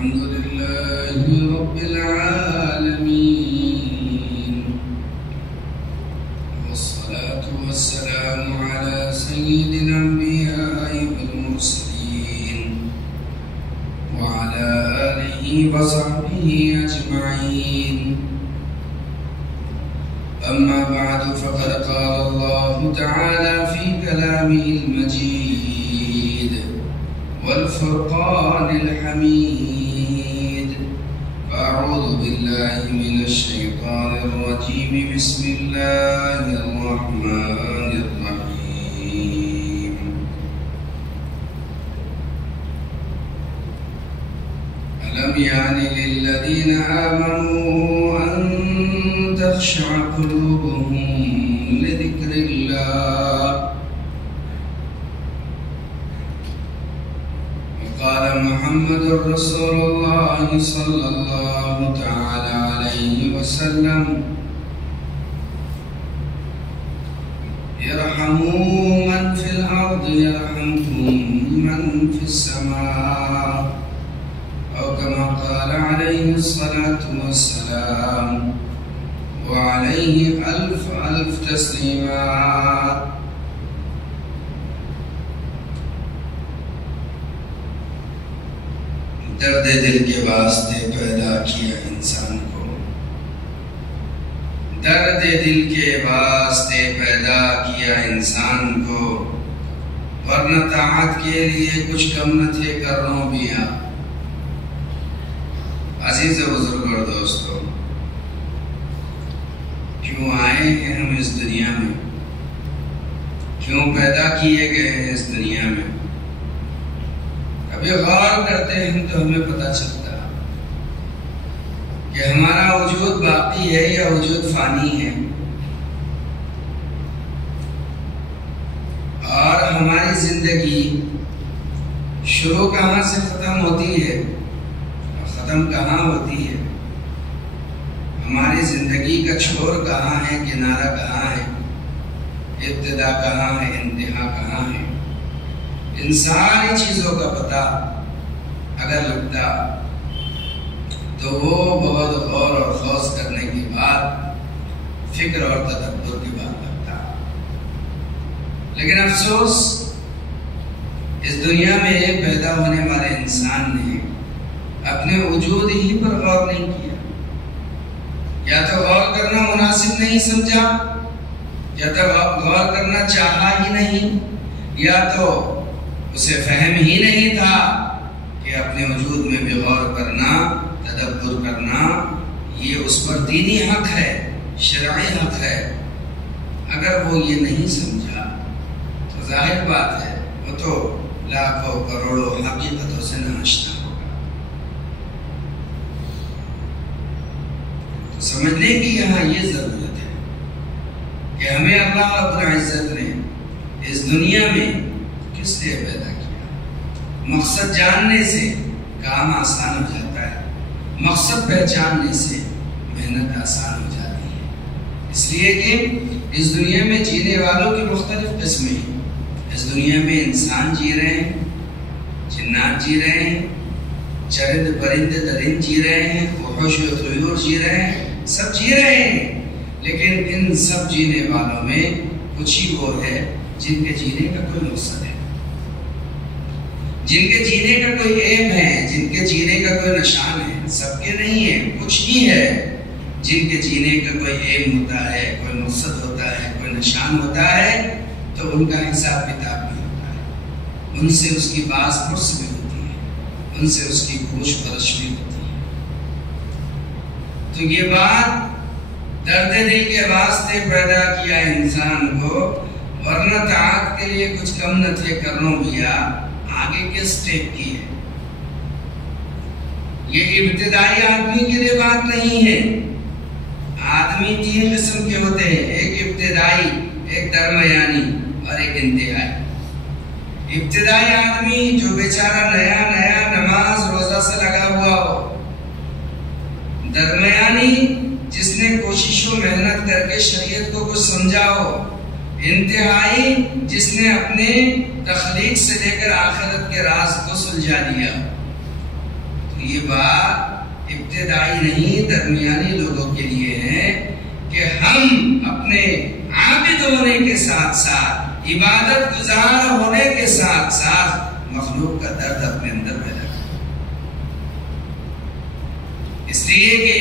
الحمد لله رب العالمين، والصلاة والسلام على سيد الأنبياء والمرسلين وعلى آله وصحبه أجمعين. أما بعد، فقد قال الله تعالى في كلامه المجيد والفرقان الحميد: أعوذ بالله من الشيطان الرجيم، بسم الله الرحمن الرحيم. ألم يعن للذين آمنوا أن تخشع قلوبهم لذكر الله، وقال محمد رسول الله صلى الله تعالى عليه وسلم: ارحموا من في الأرض يرحمكم من في السماء، أو كما قال عليه الصلاة والسلام، وعليه ألف ألف تسليمات. درد دل کے واسطے پیدا کیا انسان کو، درد دل کے واسطے پیدا کیا انسان کو، ورنہ طاعت کے لیے کچھ کم نہ تھے کرنوں بیا. عزیز و بزرگ اور دوستو، کیوں آئے ہیں ہم اس دنیا میں؟ کیوں پیدا کیے گئے ہیں اس دنیا میں؟ کبھی غور کرتے ہیں تو ہمیں پتہ چلتا کہ ہمارا وجود باقی ہے یا وجود فانی ہے، اور ہماری زندگی شروع کہاں سے ختم ہوتی ہے اور ختم کہاں ہوتی ہے، ہماری زندگی کا چھور کہاں ہے، کنارہ کہاں ہے، ابتدا کہاں ہے، انتہا کہاں ہے. ان ساری چیزوں کا پتہ اگر لگتا تو وہ بہت غور اور خوض کرنے کے بعد، فکر اور تدبر کے بعد لگتا. لیکن افسوس، اس دنیا میں پیدا ہونے والے انسان نے اپنے وجود ہی پر غور نہیں کیا. یا تو غور کرنا مناسب نہیں سمجھا، یا تو غور کرنا چاہا ہی نہیں، یا تو اسے فہم ہی نہیں تھا کہ اپنے وجود میں بھی غور کرنا، تدبر کرنا، یہ اس پر دینی حق ہے، شرعی حق ہے. اگر وہ یہ نہیں سمجھا تو ظاہر بات ہے وہ تو لاکھوں کروڑوں حقیقتوں سے ناشنا ہوگا. تو سمجھنے کی یہاں یہ ضرورت ہے کہ ہمیں اللہ رب العزت نے اس دنیا میں کس لیے پیدا کیا. مقصد جاننے سے کام آسان ہو جاتا ہے، مقصد پہچاننے سے محنت آسان ہو جاتی ہے. اس لیے کہ اس دنیا میں جینے والوں کی مختلف قسمیں ہیں. اس دنیا میں انسان جی رہے ہیں، جنات جی رہے ہیں، چرند پرند درند جی رہے ہیں، وحوش و طیور جی رہے ہیں، سب جی رہے ہیں. لیکن ان سب جینے والوں میں کچھ ہی وہ ہے جن کے جینے کا کوئی مقصد ہے، جن کے جینے کا کوئی ایم ہے، جن کے جینے کا کوئی نشان ہے. سب کے نہیں ہے، کچھ ہی ہے جن کے جینے کا کوئی ایم ہوتا ہے، کوئی مقصد ہوتا ہے، کوئی نشان ہوتا ہے. تو ان کا حساب کتاب بھی ہوتا ہے، ان سے اس کی باز پرس بھی ہوتی ہے، ان سے اس کی پوچھ پرچھ بھی ہوتی ہے. تو یہ بات درد دل کے واسطے پیدا کیا انسان کو، ورنہ طاعت کے لیے کچھ کم نہ تھے کرنوں بیا. آگے کس سٹیپ کی ہے؟ یہ ابتدائی آدمی کے لیے بات نہیں ہے. آدمی تین قسم کے ہوتے ہیں: ایک ابتدائی، ایک درمیانی اور ایک انتہائی. ابتدائی آدمی جو بیچارہ نیا نیا نماز روزہ سے لگا ہوا ہو، درمیانی جس نے کوشش و محنت کر کے شریعت کو کچھ سمجھا ہو، انتہائی جس نے اپنے تخلیق سے لے کر آخرت کے راز کو سلجھا دیا. تو یہ بات ابتدائی نہیں درمیانی لوگوں کے لیے ہے کہ ہم اپنے عابد ہونے کے ساتھ ساتھ عبادت گزار ہونے کے ساتھ ساتھ مخلوق کا درد اپنے اندر پیدا کریں۔ اس لیے کہ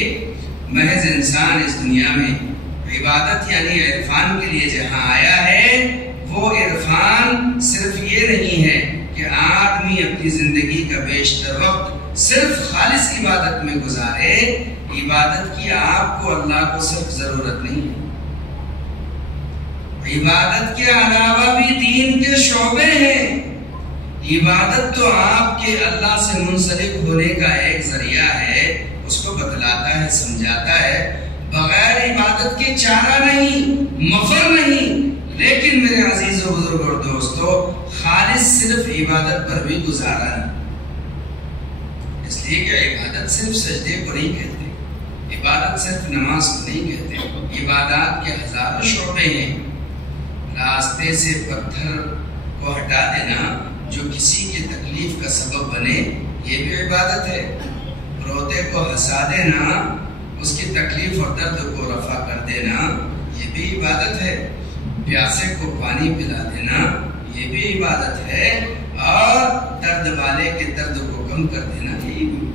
محض انسان اس دنیا میں عبادت یعنی عرفان کے لیے جہاں آیا ہے، وہ عرفان صرف یہ نہیں ہے کہ آدمی اپنی زندگی کا بیشتر وقت صرف خالص عبادت میں گزارے۔ عبادت کی آپ کو اللہ کو صرف ضرورت نہیں ہے، عبادت کے علاوہ بھی دین کے شعبے ہیں۔ عبادت تو آپ کے اللہ سے منسلک ہونے کا ایک ذریعہ ہے، اس کو بتلاتا ہے، سمجھاتا ہے۔ بغیر عبادت کے چارہ نہیں، مفر نہیں۔ لیکن میرے عزیز و بزرگ اور دوستو، خالص صرف عبادت پر بھی گزارا نہیں، اس لیے کہ عبادت صرف سجدے کو نہیں کہتے، عبادت صرف نماز کو نہیں کہتے۔ عبادات کے ہزاروں شعبے ہیں۔ راستے سے پتھر کو ہٹا دینا جو کسی کی تکلیف کا سبب بنے، یہ بھی عبادت ہے۔ روتے کو ہنسا دینا، اس کی تکلیف اور درد کو رفع کر دینا، یہ بھی عبادت ہے۔ پیاسے کو پانی پلا دینا، یہ بھی عبادت ہے۔ اور درد والے کے درد کو کم کر دینا، یہ بھی۔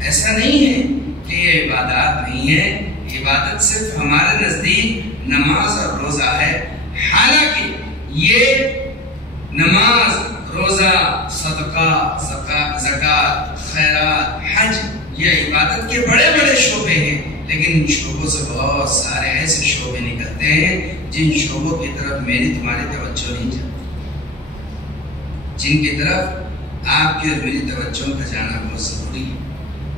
ایسا نہیں ہے کہ یہ عبادات نہیں ہے۔ عبادت صرف ہمارے نزدیک نماز اور روزہ ہے، حالانکہ یہ نماز، روزہ، صدقہ، زکوٰۃ، خیرات، حج، یہ عبادت کے بڑے بڑے شعبے ہیں، لیکن ان شعبوں سے بہت سارے ایسے شعبے نکلتے ہیں جن شعبوں کی طرف میری تمہاری توجہ نہیں جاتی، جن کی طرف آپ کی اور میری توجہ کا جانا بہت ضروری ہے۔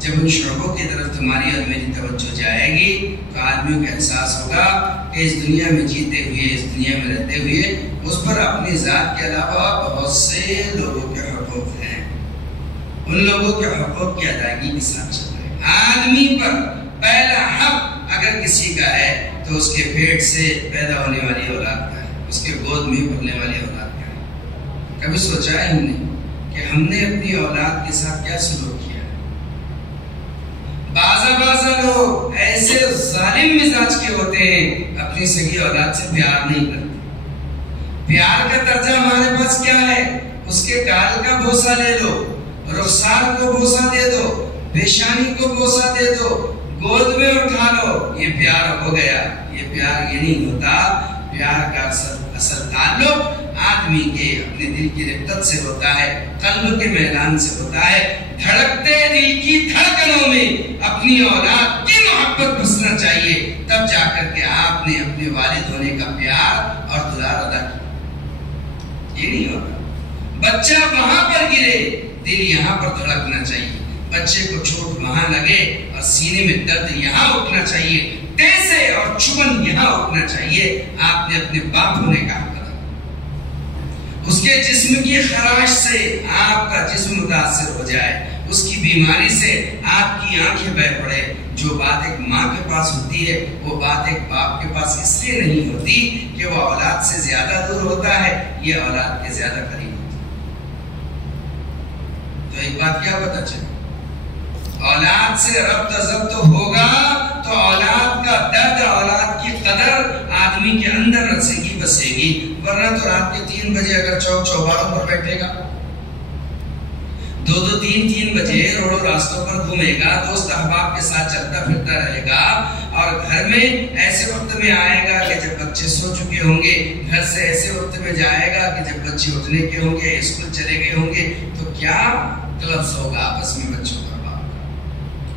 جب ان شعبوں کی طرف تمہاری اور میری توجہ جائے گی تو آدمیوں کا احساس ہوگا کہ اس دنیا میں جیتے ہوئے، اس دنیا میں رہتے ہوئے اس پر اپنی ذات کے علاوہ بہت سے لوگوں کے حقوق ہیں، ان لوگوں کے حقوق کی ادائیگی کے ساتھ چل رہے ہیں۔ آدمی پر پہلا حق اگر کسی کا ہے تو اس کے پیٹ سے پیدا ہونے والی اولاد کا ہے، اس کے گود میں پلنے والی اولاد کا ہے۔ کبھی سوچا ہے ہم نے کہ ہم نے اپنی اولاد کے ساتھ کیا سلوک کیا؟ بعض لوگ ایسے ظالم مزاج کے ہوتے ہیں، اپنی سگی اولاد سے پیار نہیں کرتے۔ پیار کا درجہ ہمارے پاس کیا ہے؟ اس کے گال کا بوسہ لے لو، رخسار کو بوسہ دے دو، پیشانی کو بوسہ دے دو، گود میں اٹھا لو، یہ پیار ہو گیا۔ یہ پیار یہ نہیں ہوتا۔ پیار کا اصل تعلق آدمی کے اپنے دل کی رقت سے ہوتا ہے، قلب کے میدان سے ہوتا ہے۔ دھڑکتے دل کی دھڑکنوں میں اپنی اولاد کی محبت بسنا چاہیے، تب جا کر کے آپ نے اپنے والد ہونے کا پیار اور دلار ادا کیا۔ یہ نہیں ہوتا۔ بچہ وہاں پر گرے، دل یہاں پر دھڑکنا چاہیے، بچے کو چوٹ وہاں لگے اور سینے میں درد یہاں اٹھنا چاہیے، ٹیسے اور چبن یہاں اٹھنا چاہیے۔ آپ نے اپنے باپ ہونے کا حق ادا کیا۔ اس کے جسم کی خراش سے آپ کا جسم متاثر ہو جائے، اس کی بیماری سے آپ کی آنکھیں بہہ پڑے۔ جو بات ایک ماں کے پاس ہوتی ہے وہ بات ایک باپ کے پاس اس لیے نہیں ہوتی کہ وہ اولاد سے زیادہ دور ہوتا ہے، یہ اولاد کے زیادہ قریب ہوتا ہے۔ تو ایک بات کیا پتہ چلے؟ اولاد سے ربط ضبط ہوگا تو اولاد کا درد، اولاد کی قدر آدمی کے اندر رسے گی، بسے گی۔ ورنہ تو رات کے 3 بجے اگر چوک چوباروں پر بیٹھے گا، 2 3 بجے روڈوں راستوں پر گھومے گا، دوست احباب کے ساتھ چلتا پھرتا رہے گا، اور گھر میں ایسے وقت میں آئے گا کہ جب بچے سو چکے ہوں گے، گھر سے ایسے وقت میں جائے گا کہ جب بچے اٹھنے کے ہوں گے، اسکول چلے گئے ہوں گے، تو کیا لفظ ہوگا آپس میں بچوں کا؟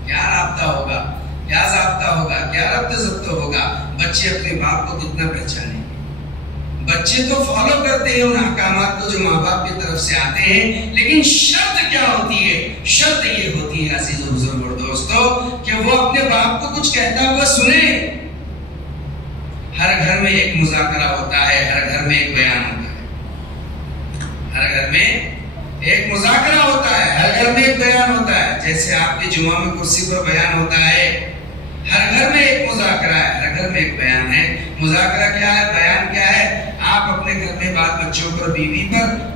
کیا رابطہ ہوگا، کیا ضابطہ ہوگا، کیا ربط ضبط ہوگا؟ بچے اپنے باپ کو کتنا پہچانیں گے؟ بچے تو فالو کرتے ہیں ان احکامات کو جو ماں باپ کی طرف سے آتے ہیں، لیکن شرط کیا ہوتی ہے؟ شرط یہ ہوتی ہے عزیز و بزرگ اور دوستو کہ وہ اپنے باپ کو کچھ کہتا ہوا سنے۔ ہر گھر میں ایک مذاکرہ ہوتا ہے، ہر گھر میں ایک بیان ہوتا ہے، ہر گھر میں ایک مذاکرہ ہوتا ہے، ہر گھر میں ایک بیان ہوتا ہے۔ جیسے آپ کے جمعہ میں کرسی پر بیان ہوتا ہے، ہر گھر میں ایک مذاکرہ ہے، ہر گھر میں ایک بیان ہے۔ مذاکرہ کیا ہے؟ بیان کیا ہے؟ آپ اپنے گھر میں بات بچوں پر، بیوی پر،